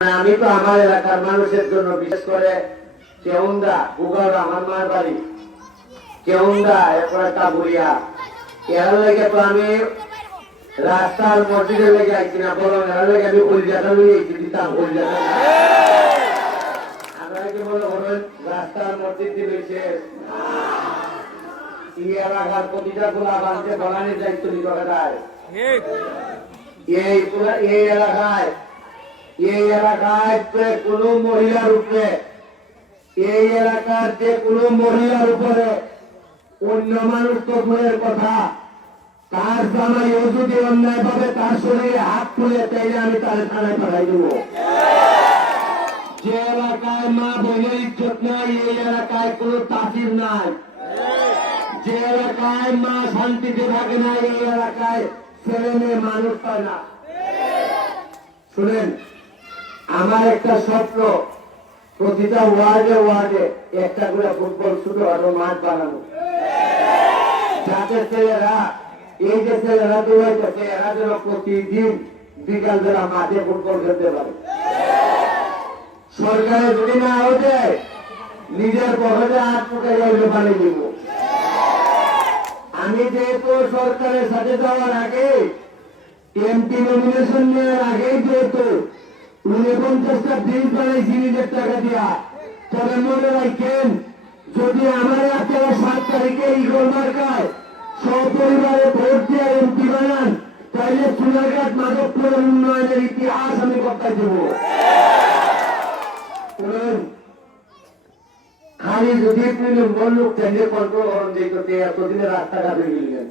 আমি তো আমার এলাকার মানুষের জন্য বিশেষ করে কেউন্দা বুগাওড়া আমার মার বাড়ি কেউন্দা এরপরে কাবুরিয়া এর লেগে তো আমি রাস্তার মসজিদে লেগে আইছি না বরং এর লেগে আমি কলজাটা লইয়ে দিতাম কলজাটা আমরা কি বলে বলেন রাস্তার মসজিদ দিয়েছে এই এলাকার প্রতিটা গোলা বাঁধতে বলানের দায়িত্ব নিতে হয় এই এলাকায় এই এলাকায় কোন মহিলার উপরে এই এলাকার যে কোন মহিলার উপরে অন্য মানুষ তো দূরের কথা তার জামাইও যদি অন্যায় ভাবে তার শরীরে হাত তুলে তাইলে আমি তার থানায় পাঠাই দেব। যে এলাকায় মা বোনের ইজ্জত নাই এই এলাকায় কোন তাসির নাই, যে এলাকায় মা শান্তিতে থাকে না এই এলাকায় ছেলে মেয়ে মানুষ পায় না। শুনেন, আমার একটা স্বপ্ন প্রতিটা ওয়ার্ডে ওয়ার্ডে একটা করে ফুটবল ছোটখাটো মাঠ বানানো, যাতে ছেলেরা এই যে ছেলেরা দৌড়াইতেছে এরা যেন প্রতিদিন বিকাল বেলা মাঠে ফুটবল খেলতে পারে। সরকারে যদি না হতে নিজের পকেটে 8 ফুটে যাইলে বানিয়ে দিব। আমি যেহেতু সরকারের সাথে যাওয়ার আগে এমপি নমিনেশন নেওয়ার আগেই যেহেতু 49টা ব্রিজ বানাইছি নিজের টাকা দিয়া, তবে মনে রাখেন যদি আমার আপনারা 7 তারিখে ইগল মার্কায় সপরিবারে ভোট দিয়ে এমপি বানান তাইলে চুনাঘাট মাধবপুরের উন্নয়নের ইতিহাস আমি বলতে দেব। খালি যদি লোক কেন্দ্রে কন্ট্রোল করেন দেখতে এতদিনে রাস্তাঘাট হয়ে গেলেন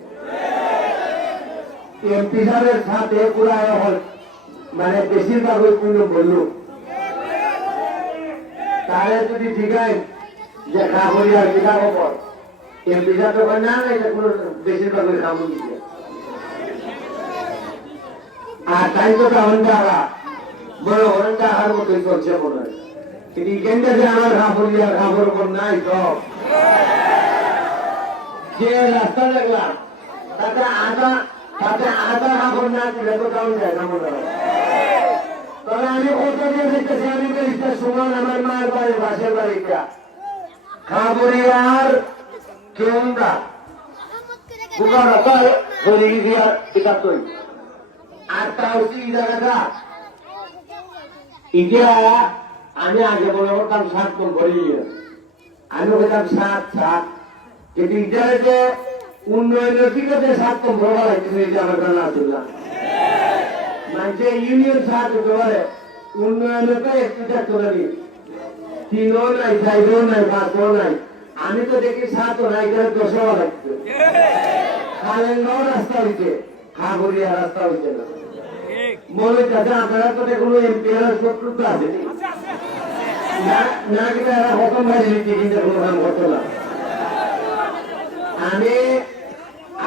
এমপি সাহেবের সাথে পুরা মানে বেশিরভাগ ওই পূর্ণ বলল তাহলে যদি জিগাই যে খাবি আর কি খাবো পর এমপি সাহেব না এটা কোনো বেশিরভাগ ওই খাবো দিচ্ছে। আর তাই তো হন টাকা বড় হরেন টাকার মতোই করছে মনে হয়, কিন্তু কেন্দ্রে যে আমার খাবি আর খাবার উপর নাই সব যে রাস্তা দেখলাম তাতে আধা খাবার না দিলে তো কাউন যায় না মনে হয়। তবে আমি কত দিয়ে দেখতেছি আমি বেরিস্টার সুমন আমার মায়ের বাড়ি বাসের বাড়িটা খাবরিয়ার কেউন্দা আর তা হচ্ছে এই জায়গাটা ইটা আমি আগে মনে করতাম 7 কোন ভরি আমি বলতাম 7 কিন্তু ইটারে যে উন্নয়নের দিকে যে 7 কোন ভরা লাগছে এটা আমার জানা ছিল না। মানে ইউনিয়ন সাহায্য করে উন্নয়নের তো একটুটা চলে নি 3ও নাই 4ও নাই 5ও নাই, আমি তো দেখি 7ও নাই 10ও লাগছে। কালেঙ্গাও রাস্তা হইছে খাগড়িয়া রাস্তা হইছে না মনে কাছে আপনারা তো দেখুন এমপি এর শত্রু তো আছে না কিন্তু এরা হতম ভাই নিচ্ছে কিন্তু কোনো কাম করতো না। আমি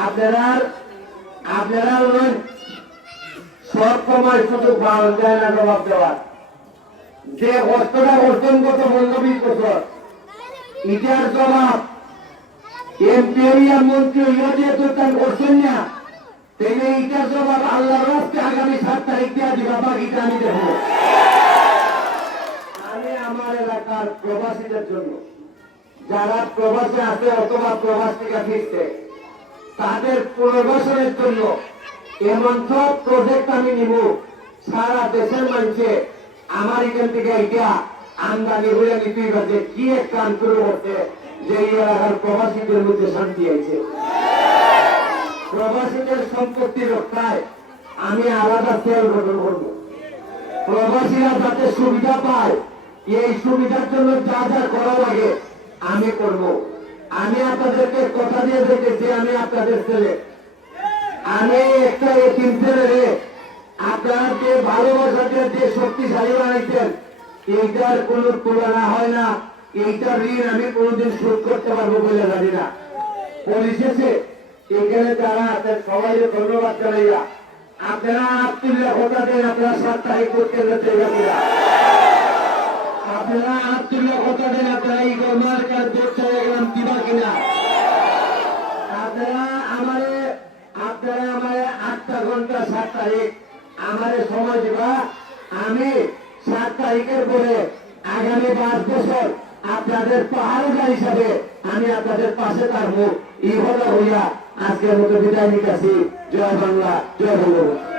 আপনারা সব সময় শুধু পাওয়া যায় না জবাব দেওয়ার যে কষ্টটা করছেন গত 15-20 বছর ইটার জবাব এমপি মন্ত্রী হইয়া যেহেতু তার করছেন না তাইলে ইটার জবাব আল্লাহর রাস্তে আগামী 7 তারিখ দেওয়া দিবা বাকিটা আমি দেখব। আমি আমার এলাকার প্রবাসীদের জন্য যারা প্রবাসে আছে অথবা প্রবাস থেকে ফিরছে তাদের পুনর্বাসনের জন্য এমন সব প্রজেক্ট আমি নিব সারা দেশের মানুষে আমার এখান থেকে এটা আমদানি হয়ে নিতেই পারছে কি এক কাম শুরু করছে যে এই এলাকার প্রবাসীদের মধ্যে শান্তি আছে। প্রবাসীদের সম্পত্তি রক্ষায় আমি আলাদা সেল গঠন করবো, প্রবাসীরা যাতে সুবিধা পায় এই সুবিধার জন্য যা যা করা লাগে আমি করব। আমি আপনাদেরকে কথা দিয়ে দেখেছি আমি আপনাদের ছেলে, আমি একটা এতিম ছেলে আপনারা যে ভালোবাসা দিয়ে যে শক্তিশালী বানাইছেন এইটার কোন তুলনা হয় না, এইটার ঋণ আমি কোনদিন শোধ করতে পারবো বলে জানি না। পরিশেষে এখানে যারা আছেন সবাই ধন্যবাদ জানাইয়া আপনারা আত্মীয় কথা দেন আপনারা 7 তারিখ করতে যাচ্ছেন, আপনারা আত্মীয় কথা দেন আপনারা ইগল মার্কার দেখতে গেলাম দিবা কিনা, আপনারা আমার 8টা ঘন্টা 7 তারিখ আমার সময় দিবা, আমি 7 তারিখের পরে আগামী 5 বছর আপনাদের পাহাড়া হিসাবে আমি আপনাদের পাশে থাকবো। এই হলো হইয়া আজকের মতো বিদায় নিতেছি। জয় বাংলা, জয় বঙ্গবন্ধু।